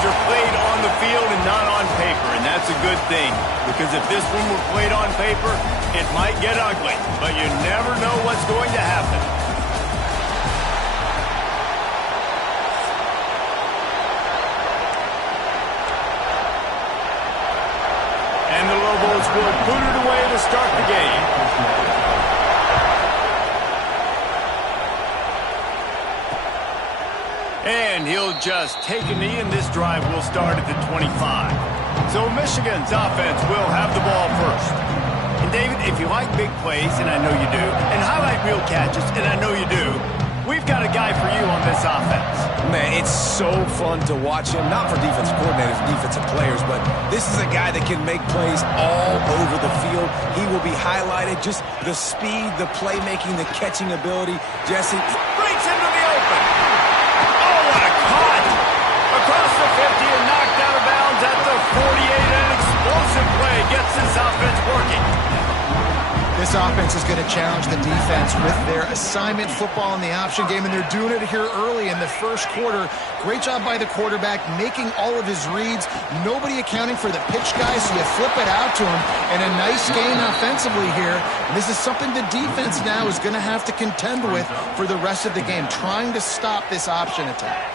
games are played on the field and not on paper, and that's a good thing. Because if this one were played on paper, it might get ugly, but you never know what's going to happen. And the Lobos will put it away to start the game. And he'll just take a knee, and this drive will start at the 25. So Michigan's offense will have the ball first. And David, if you like big plays, and I know you do, and highlight reel catches, and I know you do, we've got a guy for you on this offense. Man, it's so fun to watch him, not for defensive coordinators, defensive players, but this is a guy that can make plays all over the field. He will be highlighted, just the speed, the playmaking, the catching ability. Jesse breaks into the open. Oh, what a cut! Across the 50 and knocked out of bounds at the 48. An explosive play gets this offense working. This offense is going to challenge the defense with their assignment football in the option game, and they're doing it here early in the first quarter. Great job by the quarterback, making all of his reads. Nobody accounting for the pitch guy, so you flip it out to him, and a nice gain offensively here. And this is something the defense now is going to have to contend with for the rest of the game, trying to stop this option attack.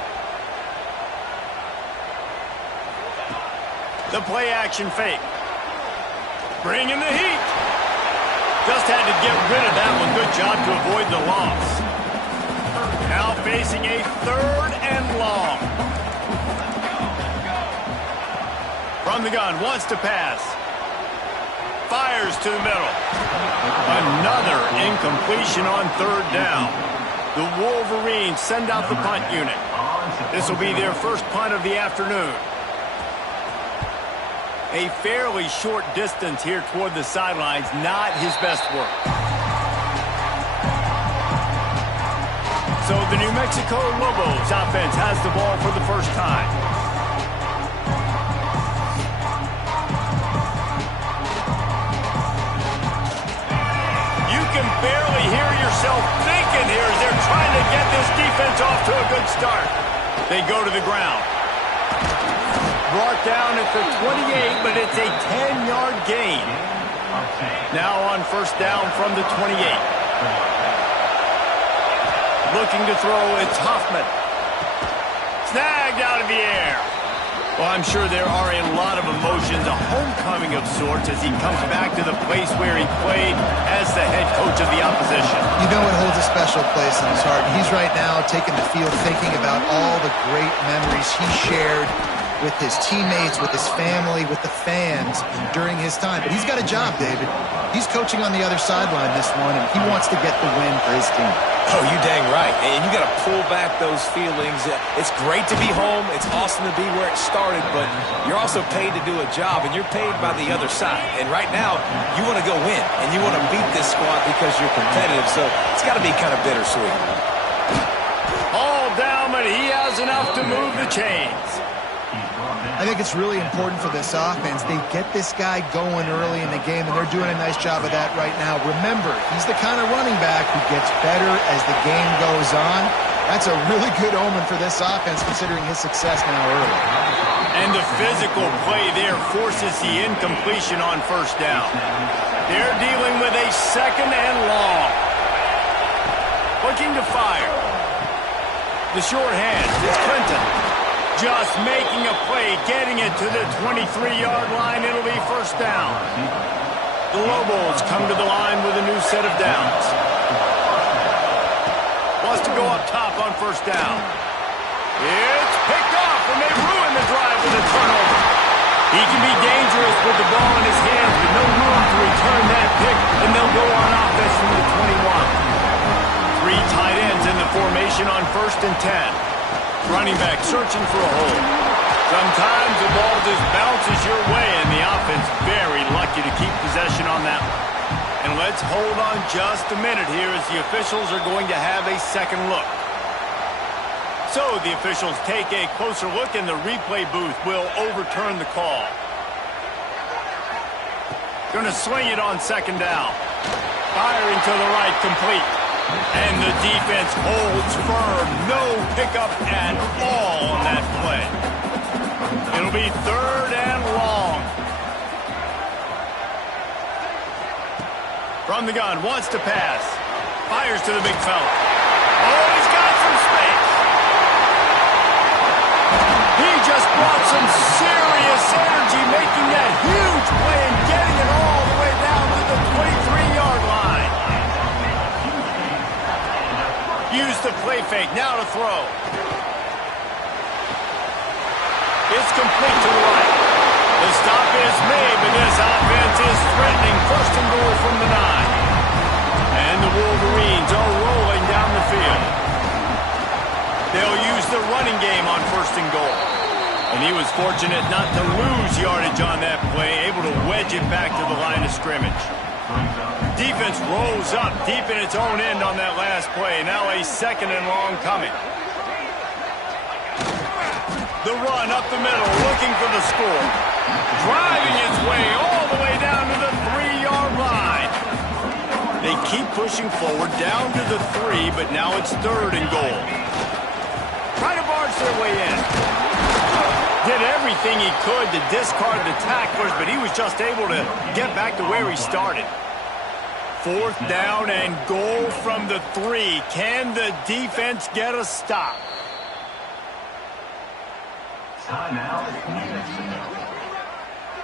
The play action fake. Bringing the heat. Just had to get rid of that one. Good job to avoid the loss. Now facing a 3rd and long. From the gun, wants to pass. Fires to the middle. Another incompletion on 3rd down. The Wolverines send out the punt unit. This will be their first punt of the afternoon. A fairly short distance here toward the sidelines, not his best work. So the New Mexico Lobos offense has the ball for the first time. You can barely hear yourself thinking here as they're trying to get this defense off to a good start. They go to the ground. Brought down at the 28, but it's a 10-yard gain. Now on first down from the 28. Looking to throw, it's Hoffman. Snagged out of the air. Well, I'm sure there are a lot of emotions, a homecoming of sorts as he comes back to the place where he played as the head coach of the opposition. You know it holds a special place in his heart. He's right now taking the field thinking about all the great memories he shared with his teammates, with his family, with the fans during his time. But he's got a job, David. He's coaching on the other sideline this one, and he wants to get the win for his team. Oh, you dang right. And you got to pull back those feelings. It's great to be home. It's awesome to be where it started, but you're also paid to do a job, and you're paid by the other side. And right now, you want to go win, and you want to beat this squad because you're competitive, so it's got to be kind of bittersweet. All down, but he has enough to move the chains. I think it's really important for this offense. They get this guy going early in the game, and they're doing a nice job of that right now. Remember, he's the kind of running back who gets better as the game goes on. That's a really good omen for this offense, considering his success now early. And the physical play there forces the incompletion on first down. They're dealing with a 2nd and long. Looking to fire. The short hand is Clinton. Just making a play, getting it to the 23-yard line. It'll be first down. The Lobos come to the line with a new set of downs. Wants to go up top on first down. It's picked off, and they ruin the drive with a turnover. He can be dangerous with the ball in his hands, but no room to return that pick, and they'll go on offense from the 21. 3 tight ends in the formation on 1st and 10. Running back searching for a hole. Sometimes the ball just bounces your way, and the offense very lucky to keep possession on that one. And let's hold on just a minute here as the officials are going to have a second look. So the officials take a closer look, and the replay booth will overturn the call. Going to swing it on 2nd down. Firing to the right, complete. And the defense holds firm. No pickup at all on that play. be 3rd and long. From the gun, wants to pass. Fires to the big fella. Oh, he's got some space. He just brought some serious energy, making that huge play and getting it all the way down to the 23-yard line. Use the play fake, now to throw. It's complete to the right. The stop is made, but this offense is threatening 1st and goal from the 9. And the Wolverines are rolling down the field. They'll use the running game on 1st and goal. And he was fortunate not to lose yardage on that play, able to wedge it back to the line of scrimmage. Defense rolls up deep in its own end on that last play. Now a 2nd and long coming. The run up the middle, looking for the score. Driving its way all the way down to the 3-yard line. They keep pushing forward down to the 3, but now it's 3rd and goal. Trying to barge their way in. Did everything he could to discard the tacklers, but he was just able to get back to where he started. 4th down and goal from the 3. Can the defense get a stop?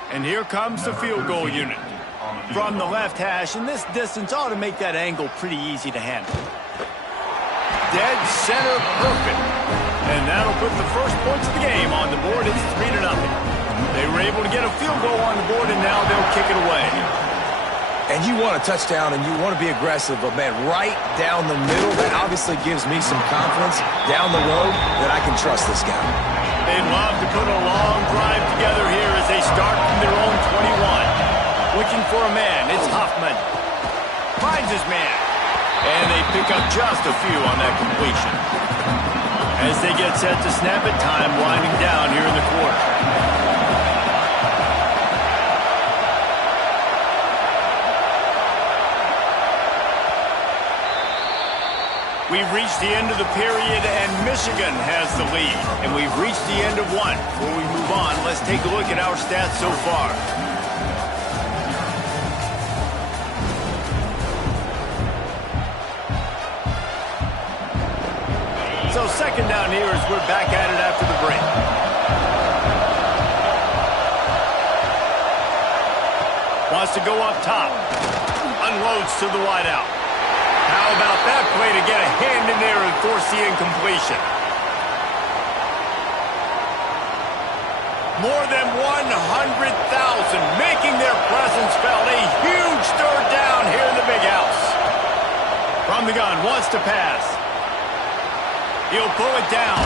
And here comes the field goal unit. From the left hash, and this distance ought to make that angle pretty easy to handle. Dead center perfect. And that'll put the first points of the game on the board. It's 3-0. They were able to get a field goal on the board, and now they'll kick it away. And you want a touchdown, and you want to be aggressive, but, man, right down the middle, that obviously gives me some confidence down the road that I can trust this guy. They'd love to put a long drive together here as they start from their own 21. Looking for a man, it's Hoffman. Finds his man. And they pick up just a few on that completion. As they get set to snap it, time winding down here in the quarter. We've reached the end of the period, and Michigan has the lead. And we've reached the end of one. Before we move on, let's take a look at our stats so far. So 2nd down here as we're back at it after the break. Wants to go up top. Unloads to the wideout. How about that play to get a hand in there and force the incompletion? More than 100,000 making their presence felt. A huge 3rd down here in the big house. From the gun, wants to pass. He'll pull it down.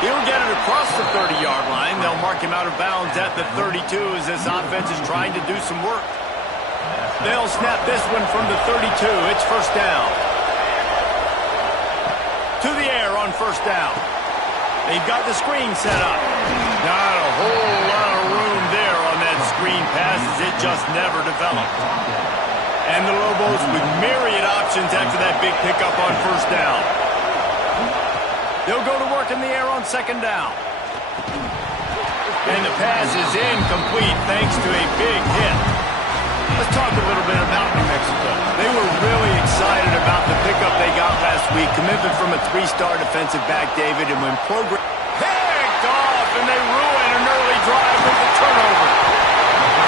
He'll get it across the 30-yard line. They'll mark him out of bounds at the 32 as this offense is trying to do some work. They'll snap this one from the 32. It's 1st down. To the air on 1st down. They've got the screen set up. Not a whole lot of room there on that screen pass as it just never developed. And the Lobos with myriad options after that big pickup on 1st down. They'll go to work in the air on 2nd down. And the pass is incomplete thanks to a big hit. Let's talk a little bit about New Mexico. They were really excited about the pickup they got last week. Commitment from a 3-star defensive back, David, and when program picked off, and they ruin an early drive with the turnover.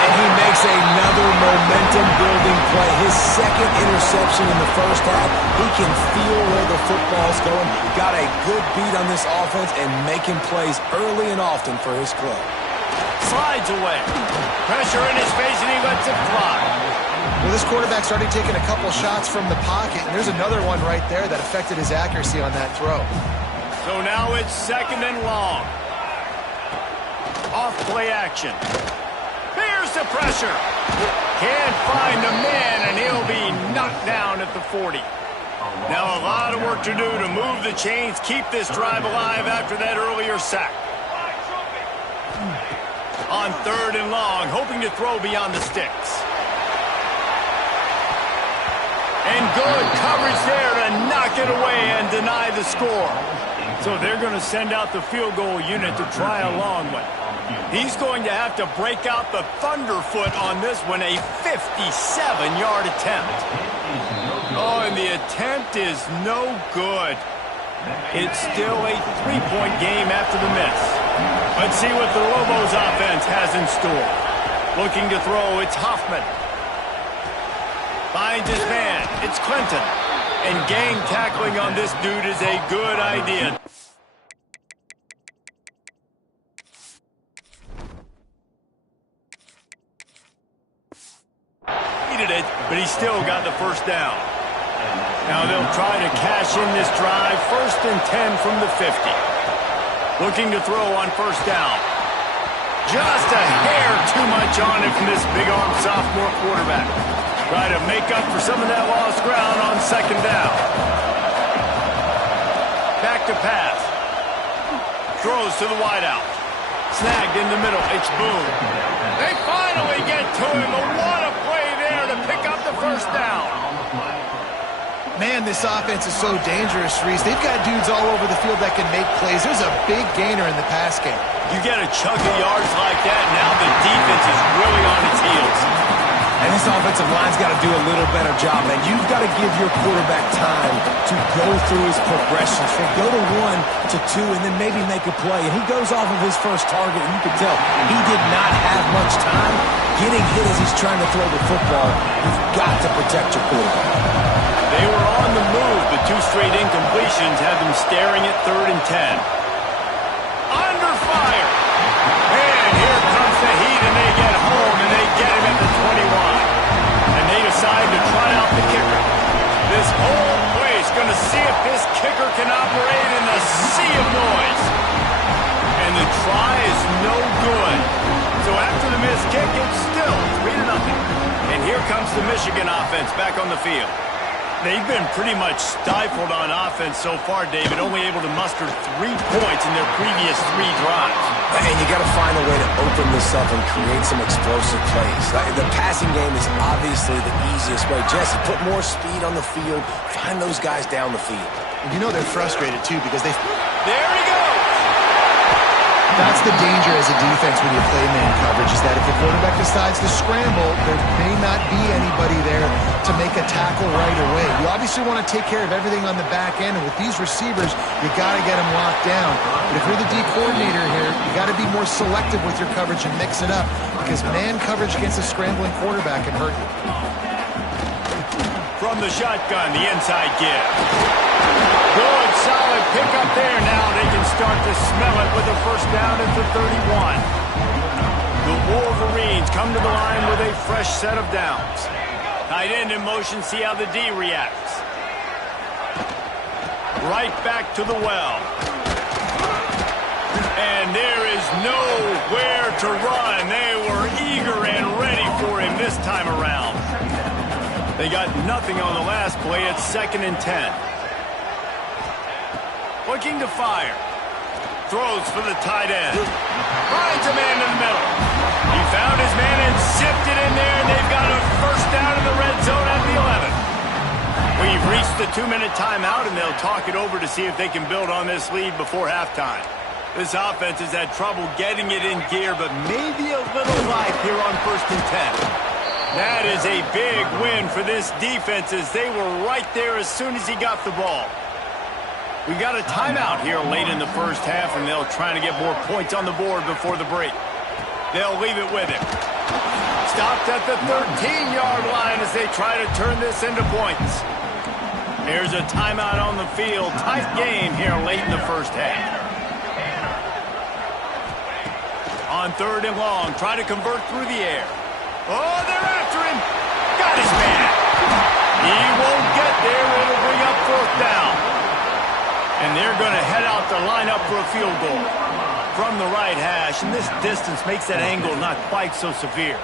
And he makes another momentum-building play. His 2nd interception in the 1st half. He can feel where the football's going. Got a good beat on this offense and making plays early and often for his club. Slides away. Pressure in his face, and he lets it fly. Well, this quarterback started taking a couple shots from the pocket, and there's another one right there that affected his accuracy on that throw. So now it's 2nd and long. Off play action. Here's the pressure. Can't find a man, and he'll be knocked down at the 40. Now a lot of work to do to move the chains, keep this drive alive after that earlier sack. On 3rd and long, hoping to throw beyond the sticks. And good coverage there to knock it away and deny the score. So they're going to send out the field goal unit to try a long one. He's going to have to break out the thunderfoot on this one, a 57-yard attempt. Oh, and the attempt is no good. It's still a 3-point game after the miss. Let's see what the Lobos offense has in store. Looking to throw, it's Hoffman. Finds his man, it's Clinton. And gang tackling on this dude is a good idea. Needed it, but he still got the first down. Now they'll try to cash in this drive. 1st and 10 from the 50. Looking to throw on first down. Just a hair too much on it from this big-arm sophomore quarterback. Try to make up for some of that lost ground on 2nd down. Back to pass. Throws to the wideout. Snagged in the middle. It's Boone. They finally get to him. But what a play there to pick up the first down. Man, this offense is so dangerous, Reese. They've got dudes all over the field that can make plays. There's a big gainer in the pass game. You get a chunk of yards like that, now the defense is really on its heels. And this offensive line's got to do a little better job, man. You've got to give your quarterback time to go through his progressions. From go to 1 to 2 and then maybe make a play. And he goes off of his first target, and you can tell he did not have much time getting hit as he's trying to throw the football. You've got to protect your quarterback. They were on the move, but 2 straight incompletions had them staring at 3rd and 10. Under fire! And here comes the heat, and they get home, and they get him at the 21. And they decide to try out the kicker. This whole place going to see if this kicker can operate in the sea of noise. And the try is no good. So after the missed kick, it's still 3-0. And here comes the Michigan offense back on the field. They've been pretty much stifled on offense so far, David, only able to muster 3 points in their previous 3 drives. And you got to find a way to open this up and create some explosive plays. The passing game is obviously the easiest way. Jesse, put more speed on the field. Find those guys down the field. And you know they're frustrated, too, because they... There he goes! That's the danger as a defense when you play man coverage, is that if the quarterback decides to scramble, there may not be anybody there to make a tackle right away. You obviously want to take care of everything on the back end, and with these receivers, you got to get them locked down. But if you're the D coordinator here, you got to be more selective with your coverage and mix it up, because man coverage against a scrambling quarterback can hurt you. From the shotgun, the inside give. Good, solid pickup there. Now they can start to smell it with a first down at the 31. The Wolverines come to the line with a fresh set of downs. Tight end in motion, see how the D reacts. Right back to the well. And there is nowhere to run. They were eager and ready for him this time around. They got nothing on the last play. It's 2nd and 10. Looking to fire. Throws for the tight end. Finds a man in the middle. He found his man and zipped it in there, and they've got a first down in the red zone at the 11. We've reached the 2-minute timeout, and they'll talk it over to see if they can build on this lead before halftime. This offense has had trouble getting it in gear, but maybe a little life here on 1st and 10. That is a big win for this defense, as they were right there as soon as he got the ball. We got a timeout here late in the first half, and they'll try to get more points on the board before the break. They'll leave it with him. Stopped at the 13-yard line as they try to turn this into points. Here's a timeout on the field. Tight game here late in the first half. On 3rd and long, try to convert through the air. Oh, they're after him. Got his man. He won't get there. It'll bring up 4th down. And they're going to head out to line up for a field goal from the right hash. And this distance makes that angle not quite so severe.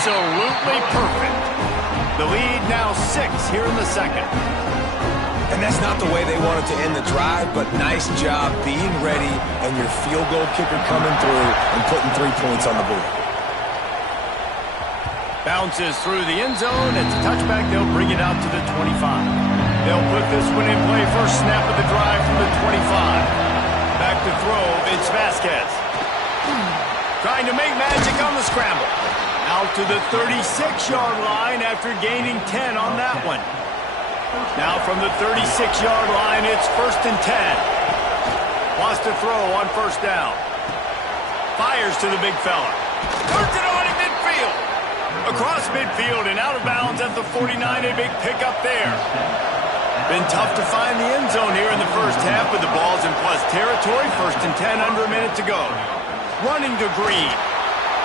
Absolutely perfect. The lead now 6 here in the second. And that's not the way they wanted to end the drive, but nice job being ready and your field goal kicker coming through and putting 3 points on the board. Bounces through the end zone. It's a touchback. They'll bring it out to the 25. They'll put this one in play. First snap of the drive from the 25. Back to throw. It's Vasquez. Trying to make magic on the scramble. Out to the 36-yard line after gaining 10 on that one. Now from the 36-yard line, it's 1st and 10. Wants to throw on first down. Fires to the big fella. Turns it on in midfield. Across midfield and out of bounds at the 49. A big pickup there. Been tough to find the end zone here in the first half with the balls in plus territory. 1st and 10, under a minute to go. Running to Green.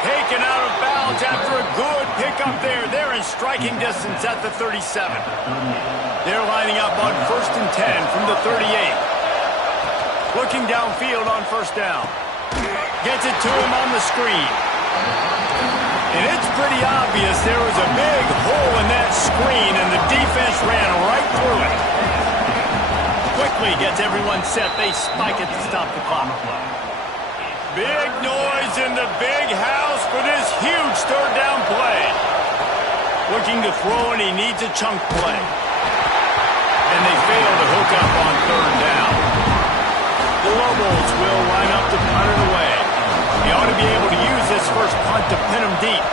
Taken out of bounds after a good pickup there. They're in striking distance at the 37. They're lining up on 1st and 10 from the 38. Looking downfield on first down. Gets it to him on the screen. And it's pretty obvious there was a big hole in that screen, and the defense ran right through it. Quickly gets everyone set. They spike it to stop the clock. Big noise in the big house for this huge third down play. Looking to throw, and he needs a chunk play. And they fail to hook up on third down. The Lobos will line up to punt it away. They ought to be able to use this first punt to pin them deep.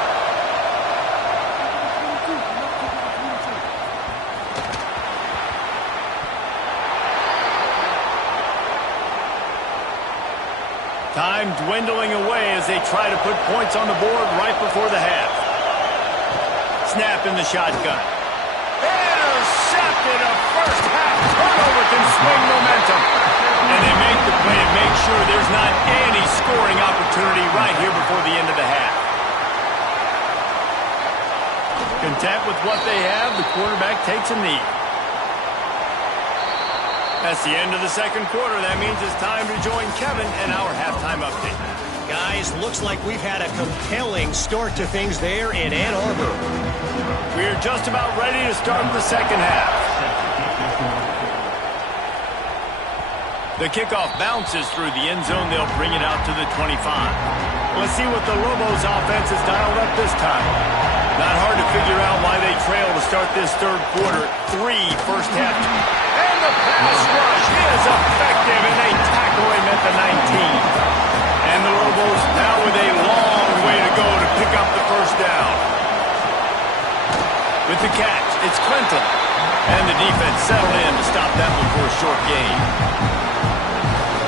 Time dwindling away as they try to put points on the board right before the half. Snap in the shotgun. Intercepted. A first half turnover can swing momentum. And they make the play to make sure there's not any scoring opportunity right here before the end of the half. Content with what they have, the quarterback takes a knee. That's the end of the second quarter. That means it's time to join Kevin and our halftime update. Guys, looks like we've had a compelling start to things there in Ann Arbor. We're just about ready to start the second half. The kickoff bounces through the end zone. They'll bring it out to the 25. Let's see what the Lobos offense has dialed up this time. Not hard to figure out why they trail to start this third quarter. 3 first half. And the pass rush is effective, and they tackle him at the 19. And the Lobos now with a long way to go to pick up the first down. With the catch, it's Clinton. And the defense settled in to stop that one for a short gain.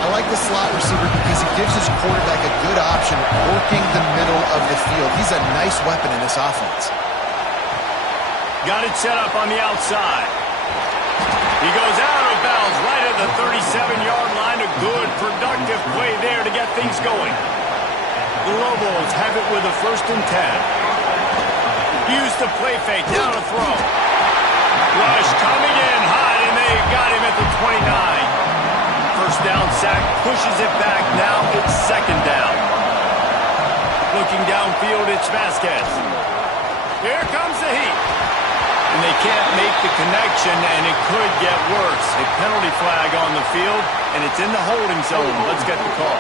I like the slot receiver because he gives his quarterback a good option working the middle of the field. He's a nice weapon in this offense. Got it set up on the outside. He goes out of bounds right at the 37-yard line. A good, productive play there to get things going. The Lobos have it with a 1st and 10. Use the play fake, down to throw. Rush coming in hot, and they got him at the 29. First down sack, pushes it back. Now it's second down. Looking downfield, it's Vasquez. Here comes the heat. And they can't make the connection, and it could get worse. A penalty flag on the field, and it's in the holding zone. Let's get the call.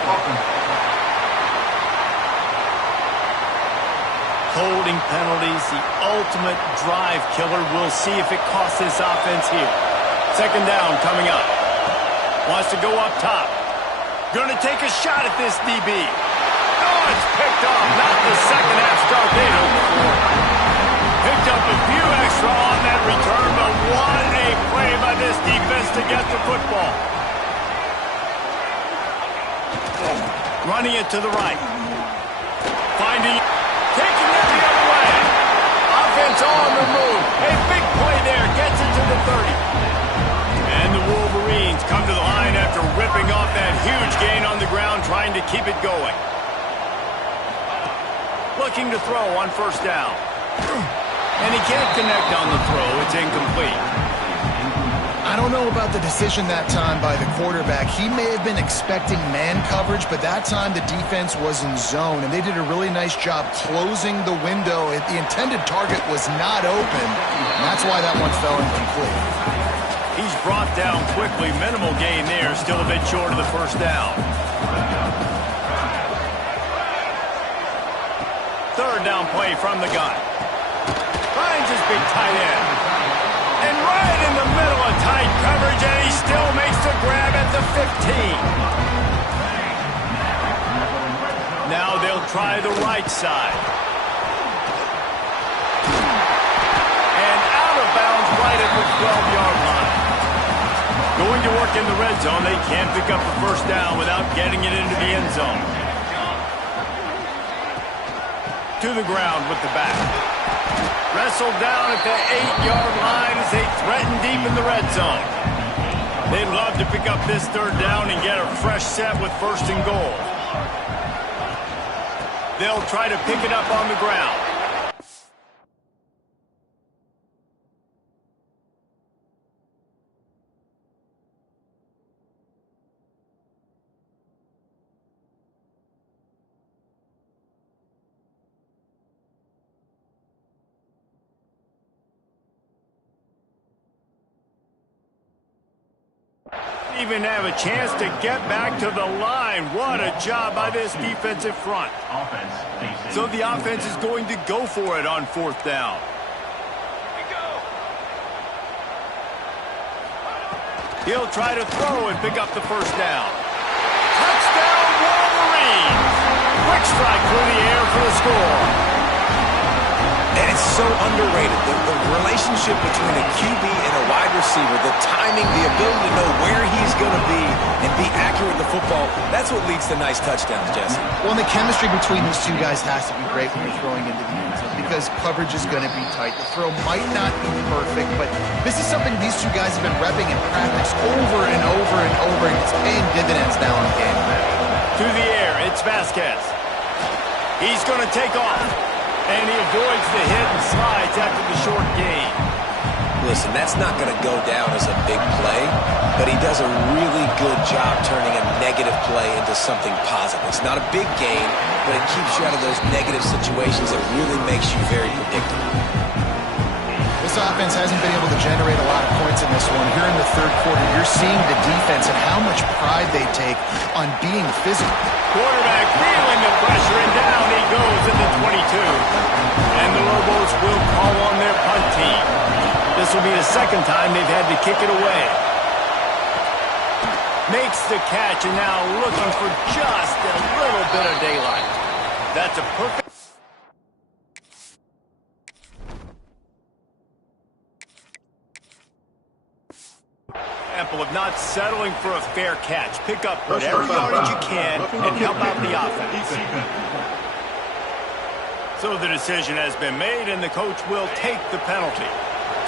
Holding penalties, the ultimate drive killer. We'll see if it costs this offense here. Second down coming up. Wants to go up top. Going to take a shot at this DB. Oh, it's picked off. Not the second half start they hoped for. Picked up a few extra on that return, but what a play by this defense to get the football. Running it to the right. Finding, taking it the other way. Offense on the move. A big play there. Gets it to the 30. And the Wolverines come to the line after ripping off that huge gain on the ground, trying to keep it going. Looking to throw on first down. And he can't connect on the throw. It's incomplete. I don't know about the decision that time by the quarterback. He may have been expecting man coverage, but that time the defense was in zone, and they did a really nice job closing the window. The intended target was not open, and that's why that one fell incomplete. He's brought down quickly. Minimal gain there. Still a bit short of the first down. Third down play from the gun. Finds his big tight end. And right in the middle of tight coverage, and he still makes the grab at the 15. Now they'll try the right side. And out of bounds right at the 12-yard line. Going to work in the red zone. They can't pick up the first down without getting it into the end zone. To the ground with the back. Wrestled down at the 8-yard line as they threaten deep in the red zone. They'd love to pick up this third down and get a fresh set with first and goal. They'll try to pick it up on the ground. Even have a chance to get back to the line. What a job by this defensive front. So the offense is going to go for it on fourth down. He'll try to throw and pick up the first down. Touchdown, Wolverines! Quick strike through the air for the score. And it's so underrated. The relationship between a QB and a wide receiver, the timing, the ability to know where he's going to be and be accurate with the football, that's what leads to nice touchdowns, Jesse. Well, and the chemistry between these two guys has to be great when you're throwing into the end zone because coverage is going to be tight. The throw might not be perfect, but this is something these two guys have been repping in practice over and over and over, and it's paying dividends now in the game. To the air, it's Vasquez. He's going to take off. And he avoids the hit and slides after the short gain. Listen, that's not going to go down as a big play, but he does a really good job turning a negative play into something positive. It's not a big gain, but it keeps you out of those negative situations that really makes you very predictable. This offense hasn't been able to generate a lot of points in this one. Here in the third quarter, you're seeing the defense and how much pride they take on being physical. Quarterback feeling the pressure, and down he goes at the 22. And the Lobos will call on their punt team. This will be the second time they've had to kick it away. Makes the catch, and now looking for just a little bit of daylight. That's a perfect... of not settling for a fair catch. Pick up whatever yardage you can and help out the offense. So the decision has been made, and the coach will take the penalty.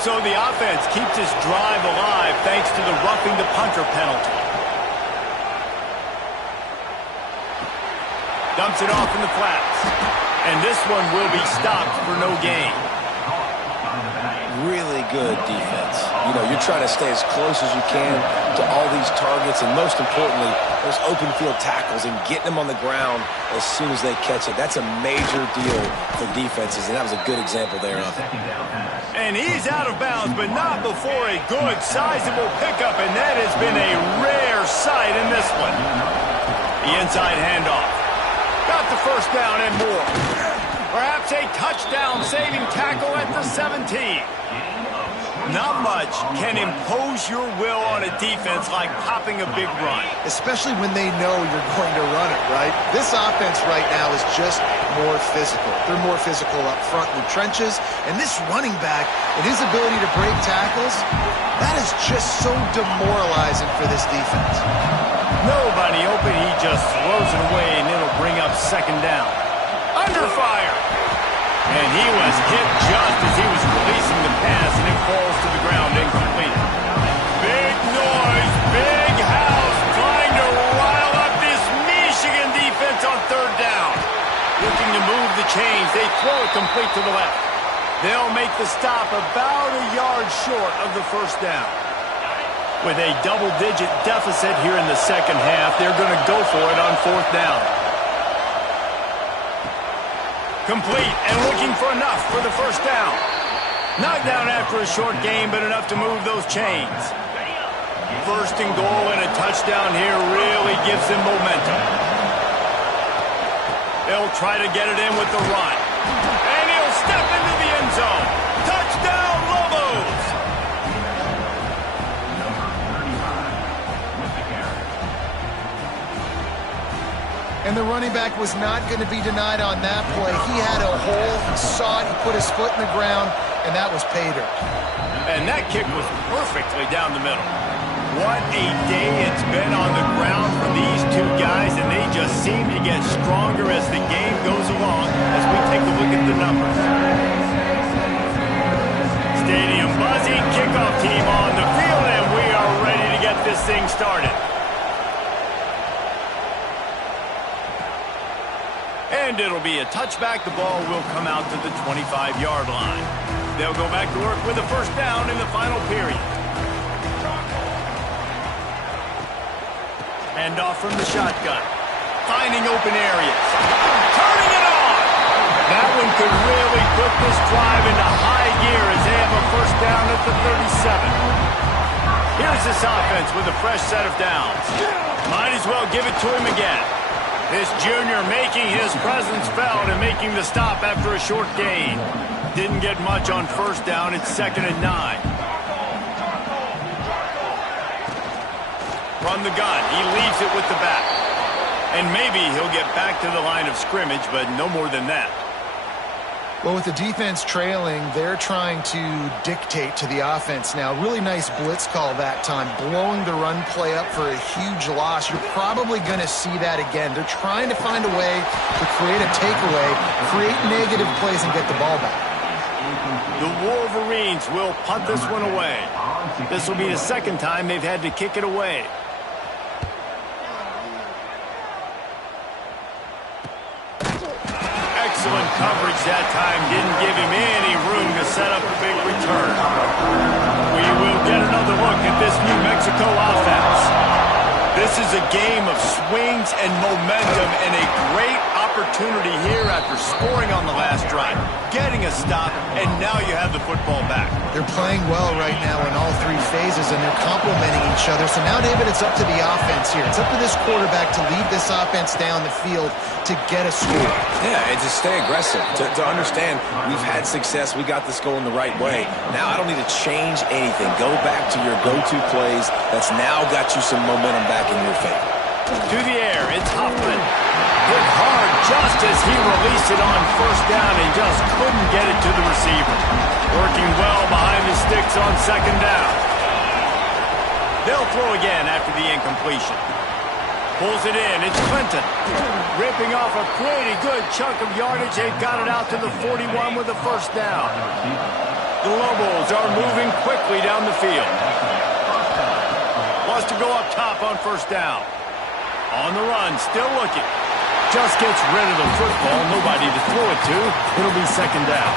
So the offense keeps this drive alive thanks to the roughing the punter penalty. Dumps it off in the flats. And this one will be stopped for no gain. Really good defense. You know, you're trying to stay as close as you can to all these targets, and most importantly, those open field tackles and getting them on the ground as soon as they catch it. That's a major deal for defenses, and that was a good example there of it. And he's out of bounds, but not before a good, sizable pickup, and that has been a rare sight in this one. The inside handoff. Got the first down and more. Perhaps a touchdown-saving tackle at the 17. Not much can impose your will on a defense like popping a big run. Especially when they know you're going to run it, right? This offense right now is just more physical. They're more physical up front in the trenches. And this running back and his ability to break tackles, that is just so demoralizing for this defense. Nobody open. He just throws it away, and it'll bring up second down. Under fire. And he was hit just as he was releasing the pass, and it falls to the ground incomplete. Big noise, big house, trying to rile up this Michigan defense on third down. Looking to move the chains. They throw it complete to the left. They'll make the stop about a yard short of the first down. With a double-digit deficit here in the second half, they're going to go for it on 4th down. Complete and looking for enough for the first down. Knocked down after a short gain, but enough to move those chains. First and goal and a touchdown here really gives them momentum. They'll try to get it in with the run. And he'll step into the end zone. Touchdown, Lobos! And the running back was not going to be denied on that play. He had a hole, he saw it, he put his foot in the ground, and that was pay dirt. And that kick was perfectly down the middle. What a day it's been on the ground for these two guys, and they just seem to get stronger as the game goes along as we take a look at the numbers. Stadium buzzing, kickoff team on the field, and we are ready to get this thing started. And it'll be a touchback. The ball will come out to the 25-yard line. They'll go back to work with a first down in the final period. Hand off from the shotgun. Finding open areas. Turning it on! That one could really put this drive into high gear as they have a first down at the 37. Here's this offense with a fresh set of downs. Might as well give it to him again. This junior making his presence felt and making the stop after a short gain. Didn't get much on first down. It's 2nd and 9. Run the gun. He leaves it with the back. And maybe he'll get back to the line of scrimmage, but no more than that. Well, with the defense trailing, they're trying to dictate to the offense now. Really nice blitz call that time, blowing the run play up for a huge loss. You're probably going to see that again. They're trying to find a way to create a takeaway, create negative plays, and get the ball back. The Wolverines will punt this one away. This will be the second time they've had to kick it away. Excellent coverage that time. Didn't give him any room to set up a big return. We will get another look at this New Mexico offense. This is a game of swings and momentum and a great opportunity here after scoring on the last drive, getting a stop, and now you have the football back. They're playing well right now in all three phases, and they're complementing each other. So now, David, it's up to the offense here. It's up to this quarterback to lead this offense down the field to get a score. Yeah, and to stay aggressive, to understand we've had success, we got this going the right way. Now I don't need to change anything. Go back to your go-to plays. That's now got you some momentum back in your favor. To the air, it's Huffman. Hit hard just as he released it on first down and just couldn't get it to the receiver. Working well behind the sticks on second down. They'll throw again after the incompletion. Pulls it in. It's Clinton. Ripping off a pretty good chunk of yardage. They've got it out to the 41 with a first down. The Lobos are moving quickly down the field. Wants to go up top on first down. On the run, still looking. Just gets rid of the football. Nobody to throw it to. It'll be second down.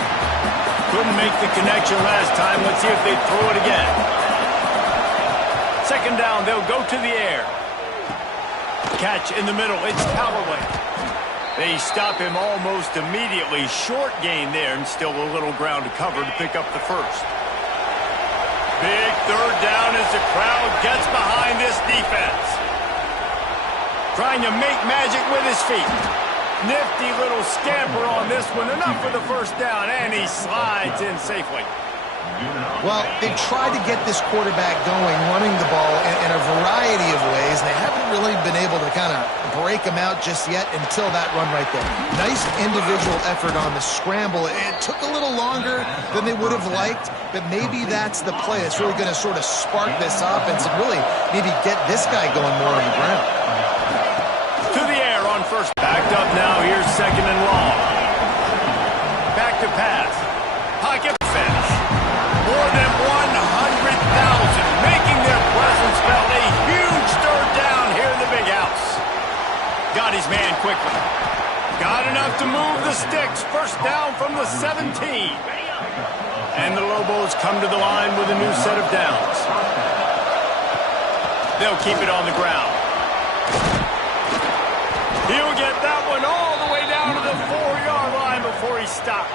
Couldn't make the connection last time. Let's see if they throw it again. Second down, they'll go to the air. Catch in the middle. It's Callaway. They stop him almost immediately. Short gain there and still a little ground to cover to pick up the first. Big third down as the crowd gets behind this defense. Trying to make magic with his feet. Nifty little scamper on this one. Enough for the first down, and he slides in safely. Well, they've tried to get this quarterback going, running the ball in a variety of ways, and they haven't really been able to kind of break him out just yet until that run right there. Nice individual effort on the scramble. It took a little longer than they would have liked, but maybe that's the play that's really going to sort of spark this offense and really maybe get this guy going more on the ground. To the air on first. Backed up now. Here's second and long. Back to pass. Pocket fence. More than 100,000 making their presence felt. A huge third down here in the big house. Got his man quickly. Got enough to move the sticks. First down from the 17. And the Lobos come to the line with a new set of downs. They'll keep it on the ground. He'll get that one all the way down to the 4-yard line before he stopped.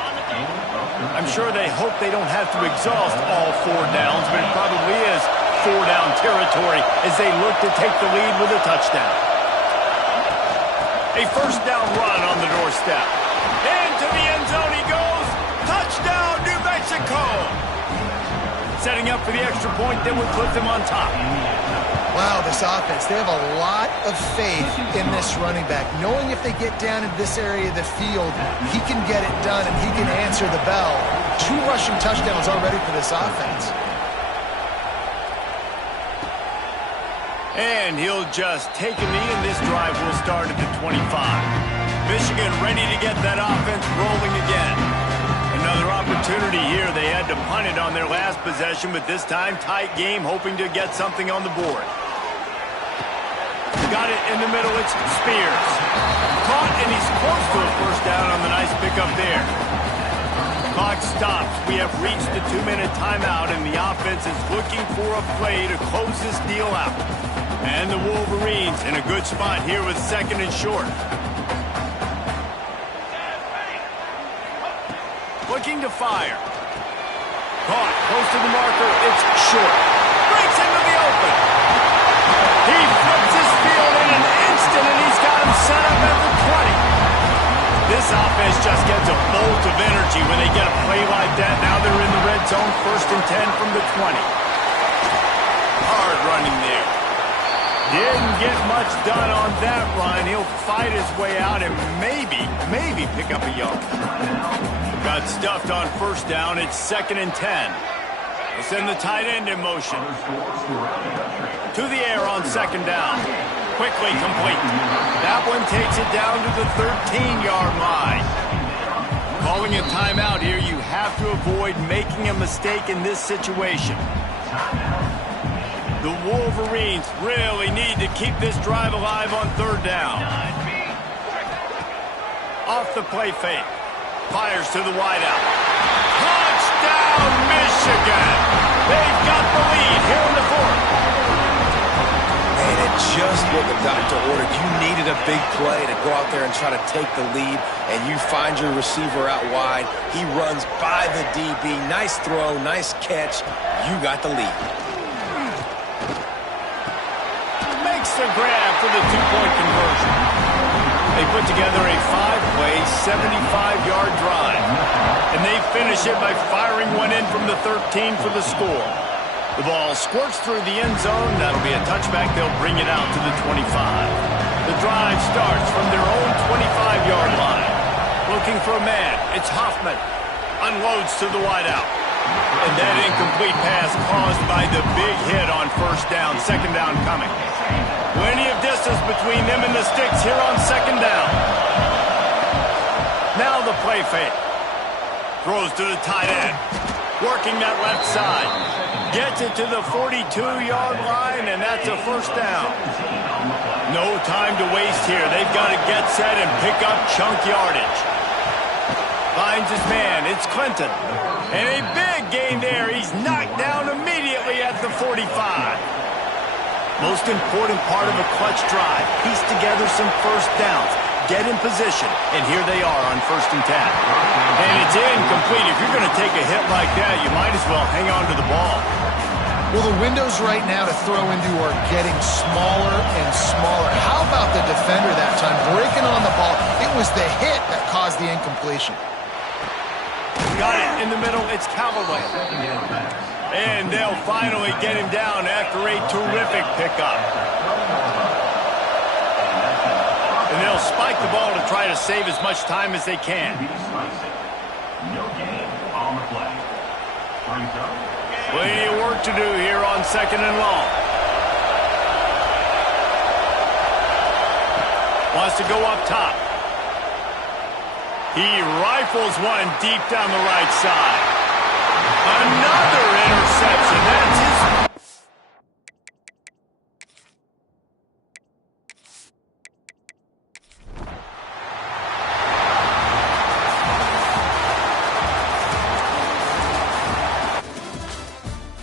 I'm sure they hope they don't have to exhaust all 4 downs, but it probably is 4-down territory as they look to take the lead with a touchdown. A first down run on the doorstep. Into the end zone he goes. Touchdown, New Mexico! Setting up for the extra point that would put them on top. Wow, this offense, they have a lot of faith in this running back, knowing if they get down into this area of the field, he can get it done and he can answer the bell. 2 rushing touchdowns already for this offense. And he'll just take a knee, and this drive will start at the 25. Michigan ready to get that offense rolling again. Another opportunity here. They had to punt it on their last possession, but this time tight game, hoping to get something on the board. Got it in the middle. It's Spears. Caught, and he's close to a first down on the nice pickup there. Clock stops. We have reached the 2-minute timeout, and the offense is looking for a play to close this deal out. And the Wolverines in a good spot here with 2nd and short. Looking to fire. Caught, close to the marker. It's short. Breaks into the open. He flips his field in an instant, and he's got him set up at the 20. This offense just gets a bolt of energy when they get a play like that. Now they're in the red zone, 1st and 10 from the 20. Hard running there. Didn't get much done on that run. He'll fight his way out and maybe pick up a yard. Got stuffed on first down. It's 2nd and 10. We'll send the tight end in motion. To the air on 2nd down. Quickly complete. That one takes it down to the 13-yard line. Calling a timeout here. You have to avoid making a mistake in this situation. The Wolverines really need to keep this drive alive on 3rd down. Off the play fake. Fires to the wideout. Touchdown, Michigan! They've got the lead here in the 4th. And it's just what the doctor ordered. You needed a big play to go out there and try to take the lead, and you find your receiver out wide. He runs by the DB. Nice throw, nice catch. You got the lead. Makes the grab for the 2-point conversion. They put together a 5-play, 75-yard drive. And they finish it by firing one in from the 13 for the score. The ball squirts through the end zone. That'll be a touchback. They'll bring it out to the 25. The drive starts from their own 25-yard line. Looking for a man. It's Hoffman. Unloads to the wideout. And that incomplete pass caused by the big hit on first down. 2nd down coming. Plenty of distance between them and the sticks here on 2nd down. Now the play fake. Throws to the tight end. Working that left side. Gets it to the 42-yard line, and that's a first down. No time to waste here. They've got to get set and pick up chunk yardage. Finds his man. It's Clinton. And a big gain there. He's knocked down immediately at the 45. Most important part of a clutch drive. Piece together some first downs. Get in position. And here they are on 1st and 10. And it's incomplete. If you're going to take a hit like that, you might as well hang on to the ball. Well, the windows right now to throw into are getting smaller and smaller. How about the defender that time breaking on the ball? It was the hit that caused the incompletion. Got it in the middle. It's Callaway. And they'll finally get him down after a terrific pickup. And they'll spike the ball to try to save as much time as they can. Plenty of work to do here on 2nd and long. Wants to go up top. He rifles one deep down the right side. Another interception. That's